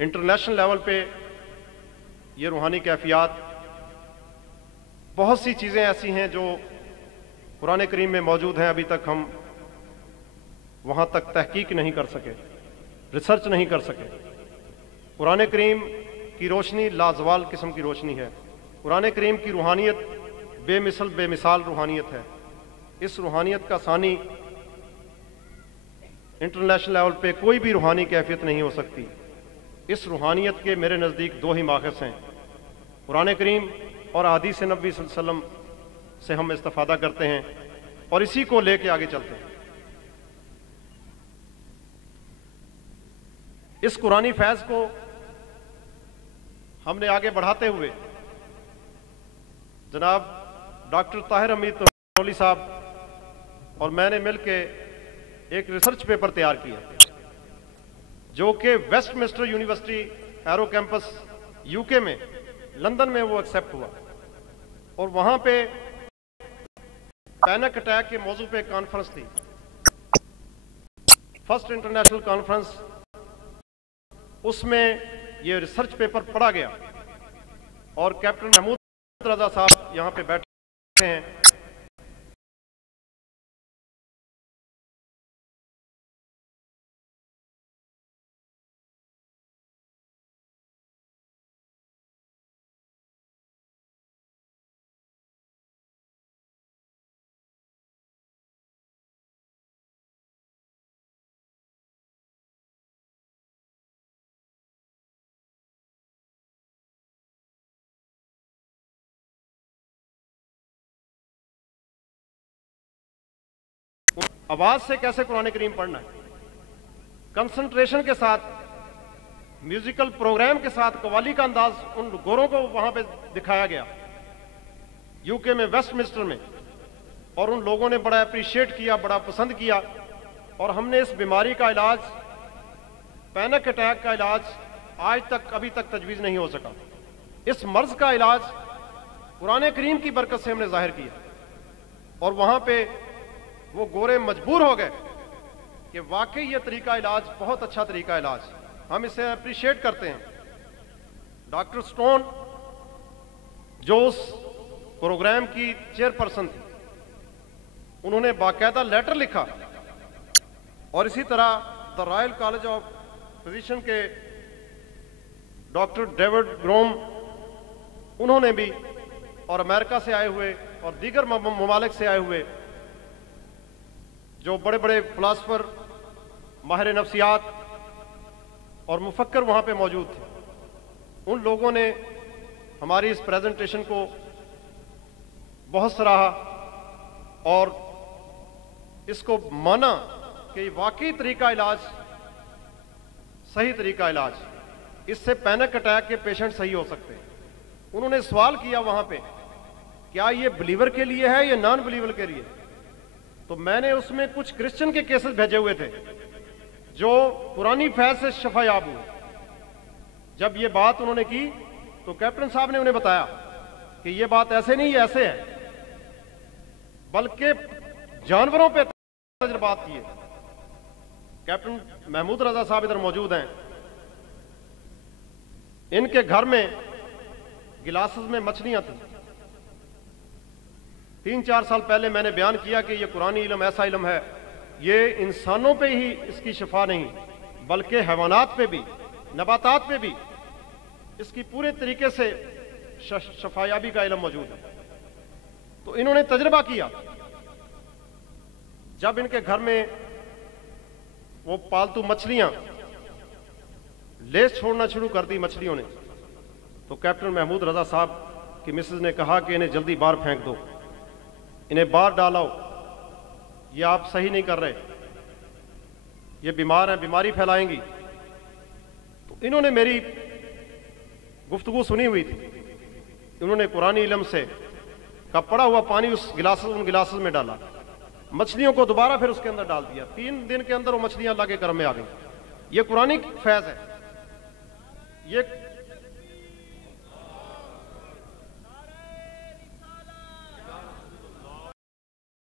International level पे ये रूहानी कैफियत, बहुत सी चीज़ें ऐसी हैं जो कुरान करीम में मौजूद हैं, अभी तक हम वहाँ तक तहकीक नहीं कर सके, रिसर्च नहीं कर सके। कुरान करीम की रोशनी लाजवाल किस्म की रोशनी है। कुरान करीम की रूहानियत बेमिसल बेमिसाल रूहानियत है। इस रूहानियत का सानी इंटरनेशनल लेवल पे कोई भी रूहानी कैफियत नहीं हो सकती। इस रूहानियत के मेरे नज़दीक दो ही माखज़ हैं, कुरान करीम और हदीस नबी सल्लल्लाहु अलैहि वसल्लम से हम इस्तिफ़ादा करते हैं और इसी को लेके आगे चलते हैं। इस कुरानी फैज़ को हमने आगे बढ़ाते हुए जनाब डॉक्टर ताहिर हमीद तनौली साहब और मैंने मिलके एक रिसर्च पेपर तैयार किया जो कि Westminster university arrow campus UK में, लंदन में वो एक्सेप्ट हुआ और वहां पे पैनिक अटैक के मौजू पे कॉन्फ्रेंस थी, फर्स्ट इंटरनेशनल कॉन्फ्रेंस। उसमें ये रिसर्च पेपर पढ़ा गया और कैप्टन महमूद रजा साहब यहां पे बैठे हैं। आवाज से कैसे कुरान करीम पढ़ना है, कंसंट्रेशन के साथ, म्यूजिकल प्रोग्राम के साथ, कव्वाली का अंदाज उन गोरों को वहां पे दिखाया गया यूके में, वेस्टमिंस्टर में, और उन लोगों ने बड़ा अप्रिशिएट किया, बड़ा पसंद किया। और हमने इस बीमारी का इलाज, पैनिक अटैक का इलाज आज तक अभी तक तजवीज़ नहीं हो सका। इस मर्ज का इलाज कुरान करीम की बरकत से हमने जाहिर किया और वहां पे वो गोरे मजबूर हो गए कि वाकई ये तरीका इलाज बहुत अच्छा तरीका इलाज, हम इसे अप्रिशिएट करते हैं। डॉक्टर स्टोन जो उस प्रोग्राम की चेयरपर्सन थी, उन्होंने बाकायदा लेटर लिखा और इसी तरह the royal college of physician के डॉक्टर डेविड ग्रोम, उन्होंने भी, और अमेरिका से आए हुए और दीगर ममालिक से आए हुए जो बड़े बड़े फिलासफर, माहिर नफ्सियात और मुफक्कर वहाँ पे मौजूद थे, उन लोगों ने हमारी इस प्रेजेंटेशन को बहुत सराहा और इसको माना कि वाकई तरीका इलाज, सही तरीका इलाज, इससे पैनिक अटैक के पेशेंट सही हो सकते हैं। उन्होंने सवाल किया वहाँ पे, क्या ये बिलीवर के लिए है या नॉन बिलीवर के लिए? तो मैंने उसमें कुछ क्रिश्चियन के केसेस भेजे हुए थे जो पुरानी फैज से शफायाब हुए। जब ये बात उन्होंने की तो कैप्टन साहब ने उन्हें बताया कि ये बात ऐसे नहीं, ऐसे है, बल्कि जानवरों पे तजर्बात किए। कैप्टन महमूद रजा साहब इधर मौजूद हैं, इनके घर में गिलासेस में मछलियां थी। 3-4 साल पहले मैंने बयान किया कि ये कुरानी इल्म ऐसा इल्म है, ये इंसानों पे ही इसकी शिफा नहीं बल्कि हैवानात पे भी, नबातात पे भी इसकी पूरे तरीके से शफायाबी का इल्म मौजूद है। तो इन्होंने तजर्बा किया, जब इनके घर में वो पालतू मछलियां लेस छोड़ना शुरू कर दी मछलियों ने, तो कैप्टन महमूद रजा साहब की मिसेज ने कहा कि इन्हें जल्दी बाहर फेंक दो, इन्हें बाहर डालाओ, ये आप सही नहीं कर रहे, ये बीमार हैं, बीमारी फैलाएंगी। तो इन्होंने मेरी गुफ्तगू सुनी हुई थी, इन्होंने कुरानी इल्म से का पड़ा हुआ पानी उन गिलासेस में डाला, मछलियों को दोबारा फिर उसके अंदर डाल दिया। 3 दिन के अंदर वो मछलियां अल्लाह के करम में आ गई। ये कुरानी फैज है, ये